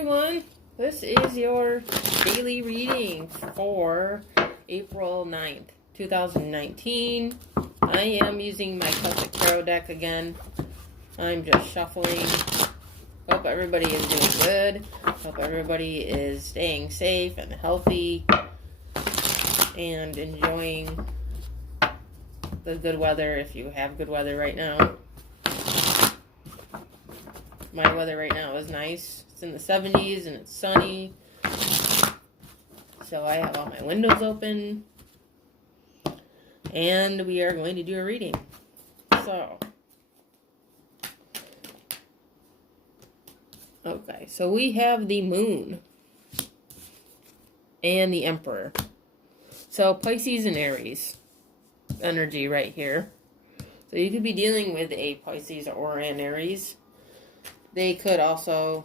everyone, this is your daily reading for April 9th, 2019. I am using my Celtic Tarot deck again. I'm just shuffling. Hope everybody is doing good. Hope everybody is staying safe and healthy and enjoying the good weather if you have good weather right now. My weather right now is nice. It's in the 70s and it's sunny. So I have all my windows open. And we are going to do a reading. Okay, so we have the Moon and the Emperor. So Pisces and Aries energy right here. So you could be dealing with a Pisces or an Aries. They could also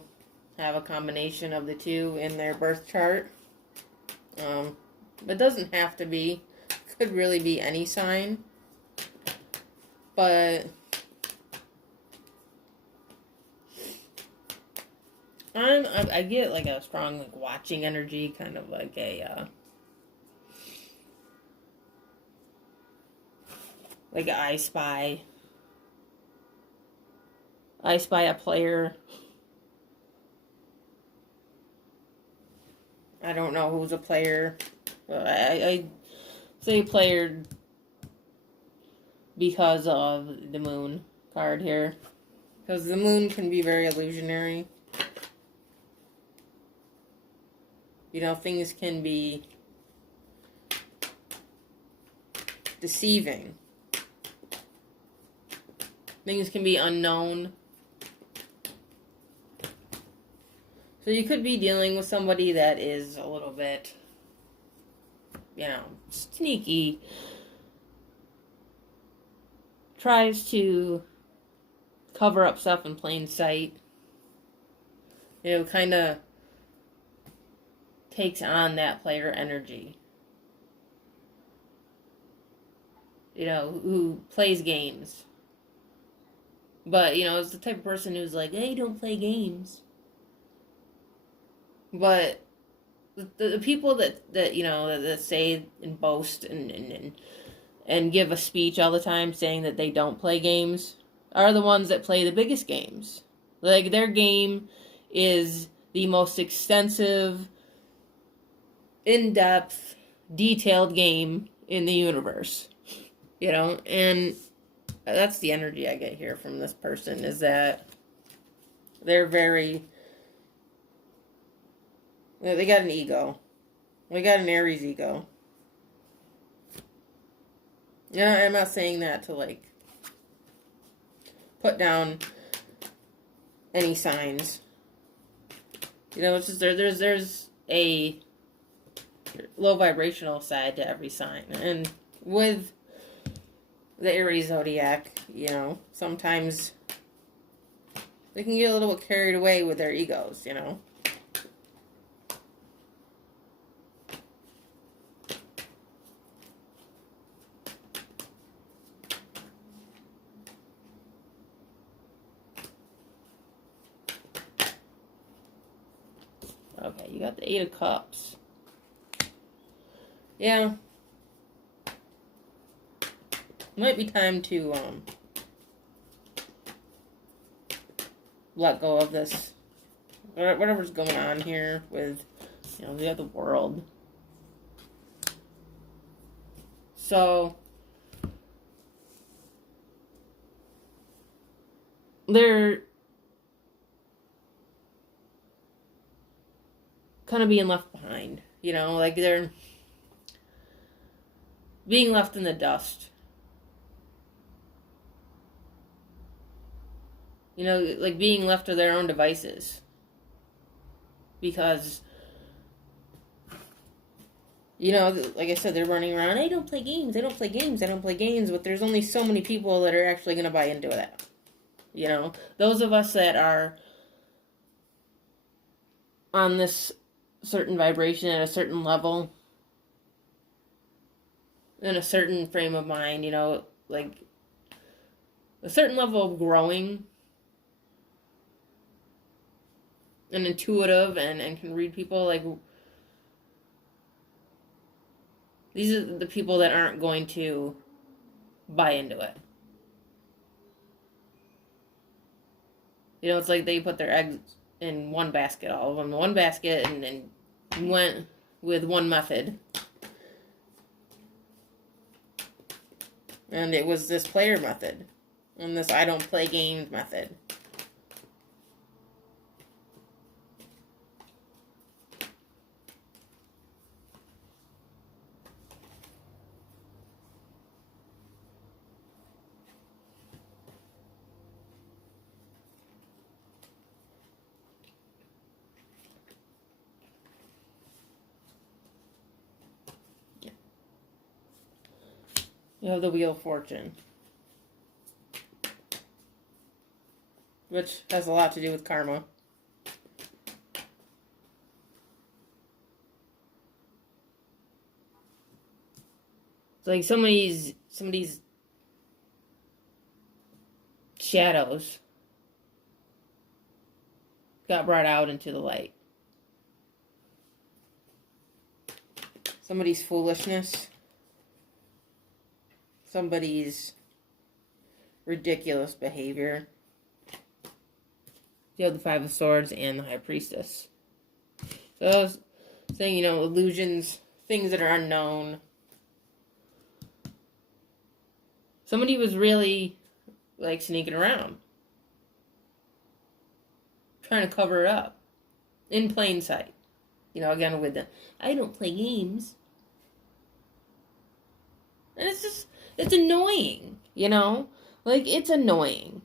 have a combination of the two in their birth chart. It doesn't have to be. Could really be any sign. But I get like a strong like watching energy, kind of like a like I spy a player. I don't know who's a player, but I say player because of the Moon card here. Because the Moon can be very illusionary. You know, things can be deceiving. Things can be unknown. So you could be dealing with somebody that is a little bit, you know, sneaky. Tries to cover up stuff in plain sight. You know, kind of takes on that player energy. You know, who plays games. But, you know, it's the type of person who's like, hey, don't play games. But the people that you know, that say and boast and give a speech all the time saying that they don't play games are the ones that play the biggest games. Like, their game is the most extensive, in-depth, detailed game in the universe. You know, and that's the energy I get here from this person, is that they're very... They got an ego. We got an Aries ego. Yeah, I'm not saying that to, like, put down any signs. You know, it's just there's a low vibrational side to every sign. And with the Aries zodiac, you know, sometimes they can get a little bit carried away with their egos, you know. Okay, you got the Eight of Cups. Yeah. Might be time to let go of this. Whatever's going on here with, you know, the other world. So they're kind of being left behind, you know, like they're being left in the dust. You know, like being left to their own devices. Because, you know, like I said, they're running around, I don't play games, I don't play games, I don't play games, but there's only so many people that are actually going to buy into that. You know, those of us that are on this certain vibration at a certain level, in a certain frame of mind, you know, like a certain level of growing and intuitive and can read people. Like, these are the people that aren't going to buy into it. You know, it's like they put their eggs in one basket, all of them in one basket, and then went with one method. And it was this player method. And this I don't play games method. You have the Wheel of Fortune, which has a lot to do with karma. It's like somebody's shadows got brought out into the light. Somebody's foolishness. Somebody's ridiculous behavior. You have the Five of Swords and the High Priestess. So I was saying, you know, illusions, things that are unknown. Somebody was really, like, sneaking around. Trying to cover it up. In plain sight. You know, again with the, I don't play games. And it's just, it's annoying, you know? Like, it's annoying.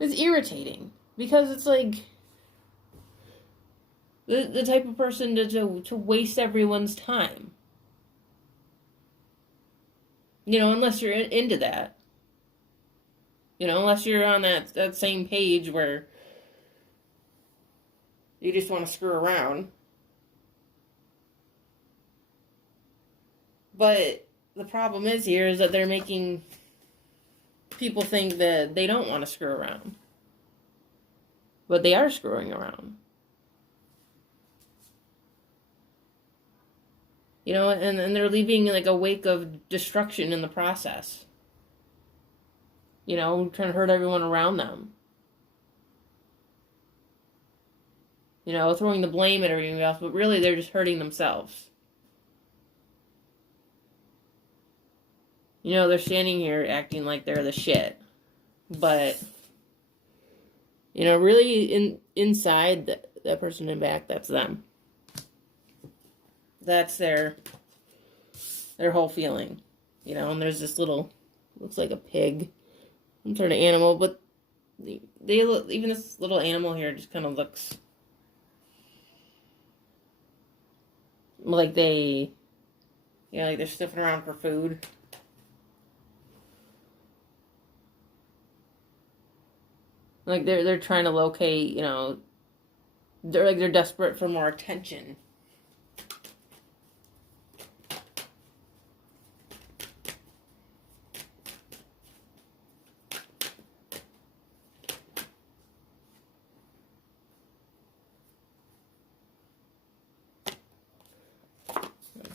It's irritating. Because it's like the type of person to waste everyone's time. You know, unless you're into that. You know, unless you're on that same page where you just want to screw around. But the problem is here is that they're making people think that they don't want to screw around. But they are screwing around. You know, and they're leaving like a wake of destruction in the process. You know, trying to hurt everyone around them. You know, throwing the blame at everyone else, but really they're just hurting themselves. You know, they're standing here acting like they're the shit. But, you know, really inside that person in back, that's them. That's their whole feeling. You know, and there's this little, looks like a pig, some sort of animal, but they look, even this little animal here just kind of looks like they, you know, like they're sniffing around for food. Like they're trying to locate, you know, they're desperate for more attention.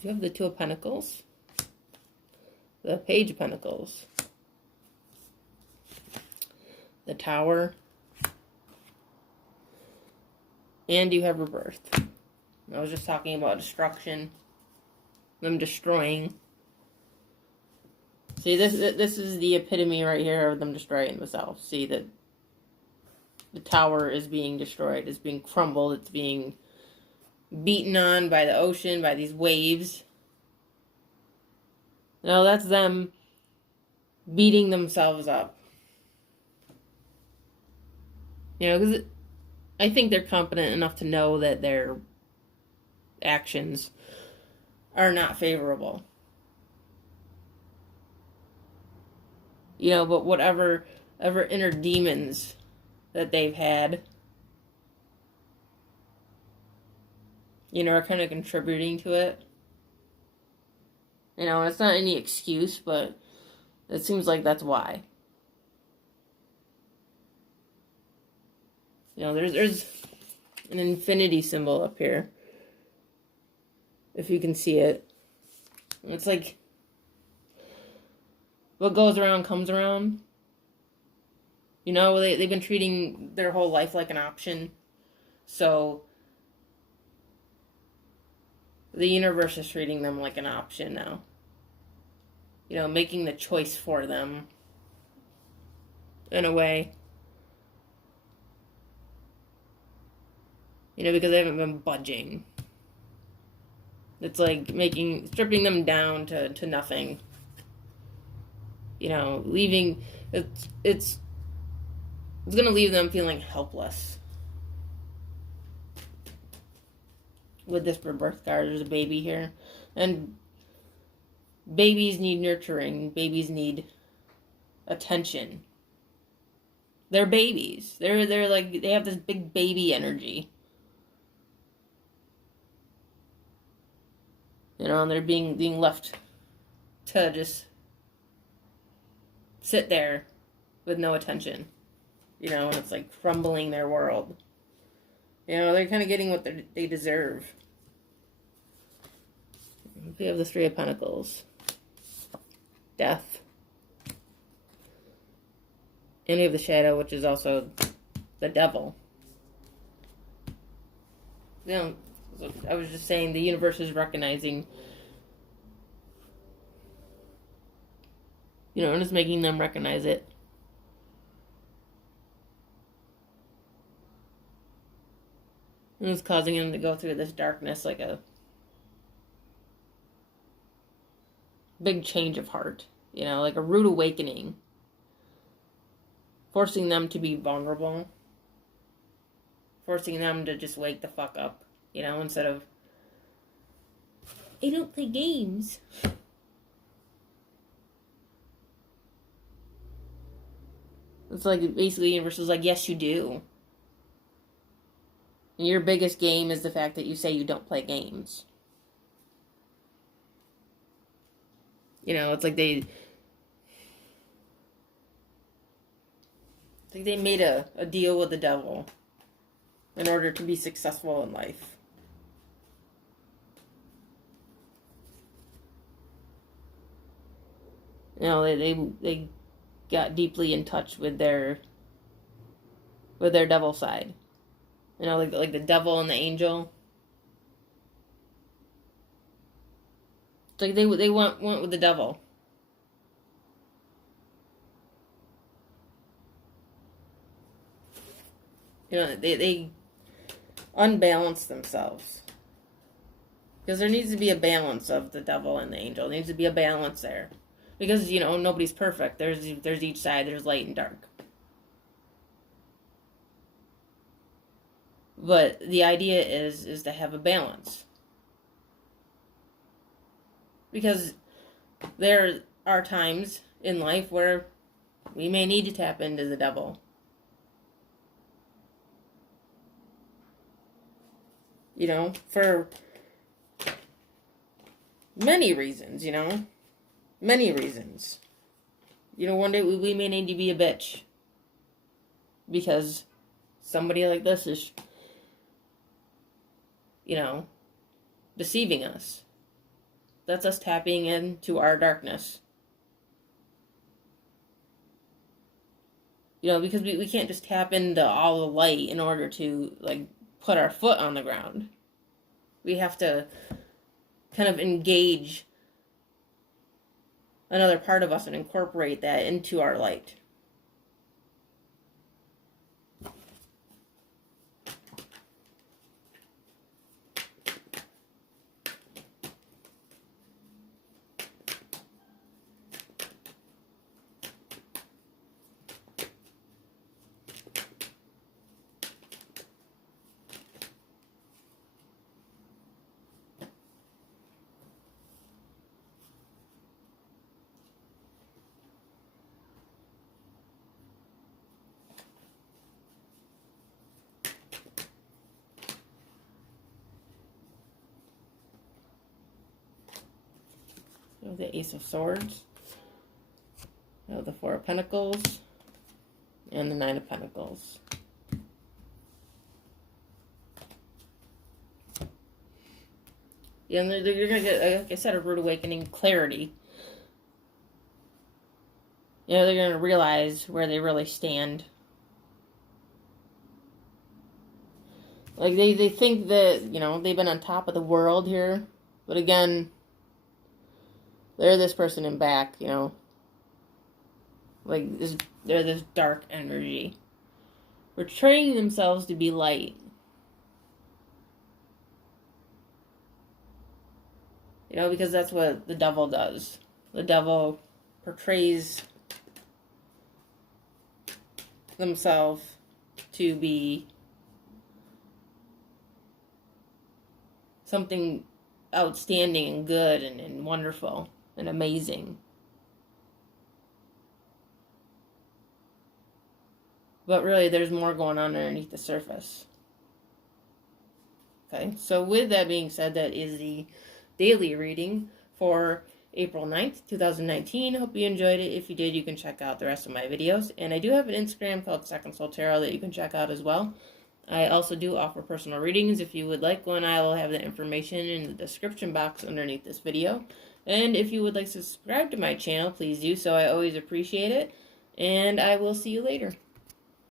You have the Two of Pentacles, the Page of Pentacles, the Tower, and you have Rebirth. I was just talking about destruction, them destroying. See, this is the epitome right here of them destroying themselves. See that the tower is being destroyed, it's being crumbled, it's being beaten on by the ocean, by these waves. No, that's them beating themselves up. You know, because I think they're competent enough to know that their actions are not favorable. You know, but whatever inner demons that they've had, you know, are kind of contributing to it. You know, it's not any excuse, but it seems like that's why. You know, there's an infinity symbol up here. If you can see it. It's like what goes around comes around. You know, they've been treating their whole life like an option. So the universe is treating them like an option now. You know, making the choice for them. In a way. You know, because they haven't been budging. It's like stripping them down to nothing. You know, leaving, it's going to leave them feeling helpless. With this birth card, there's a baby here. And babies need nurturing. Babies need attention. They're babies. They're like, they have this big baby energy. You know, and they're being left to just sit there with no attention. You know, and it's like crumbling their world. You know, they're kind of getting what they deserve. We have the Three of Pentacles. Death. And we have the Shadow, which is also the Devil. You know, I was just saying the universe is recognizing, you know, and it's making them recognize it. And it's causing them to go through this darkness like a big change of heart, you know, like a rude awakening. Forcing them to be vulnerable. Forcing them to just wake the fuck up. You know, instead of, I don't play games. It's like, basically, the universe is like, yes, you do. And your biggest game is the fact that you say you don't play games. You know, it's like they made a deal with the devil in order to be successful in life. You know, they got deeply in touch with their devil side. You know, like the devil and the angel. It's like they went with the devil. You know, they unbalance themselves. Because there needs to be a balance of the devil and the angel. There needs to be a balance there. Because, you know, nobody's perfect. There's each side. There's light and dark. But the idea is to have a balance. Because there are times in life where we may need to tap into the devil. You know, for many reasons, you know. Many reasons. You know, one day we may need to be a bitch. Because somebody like this is, you know, deceiving us. That's us tapping into our darkness. You know, because we can't just tap into all the light in order to, like, put our foot on the ground. We have to kind of engage another part of us and incorporate that into our light. The Ace of Swords, the Four of Pentacles, and the Nine of Pentacles. You know, they're going to get, like I said, a rude awakening, clarity. You know, they're going to realize where they really stand. Like, they think that, you know, they've been on top of the world here. But again, they're this person in back, you know. Like, they're this dark energy. Portraying themselves to be light. You know, because that's what the devil does. The devil portrays themselves to be something outstanding and good and wonderful and amazing. But really, there's more going on underneath the surface. Okay, so with that being said, that is the daily reading for April 9th, 2019. Hope you enjoyed it. If you did, you can check out the rest of my videos. And I do have an Instagram called Second Soul Tarot that you can check out as well. I also do offer personal readings. If you would like one, I will have the information in the description box underneath this video. And if you would like to subscribe to my channel, please do so. I always appreciate it. And I will see you later.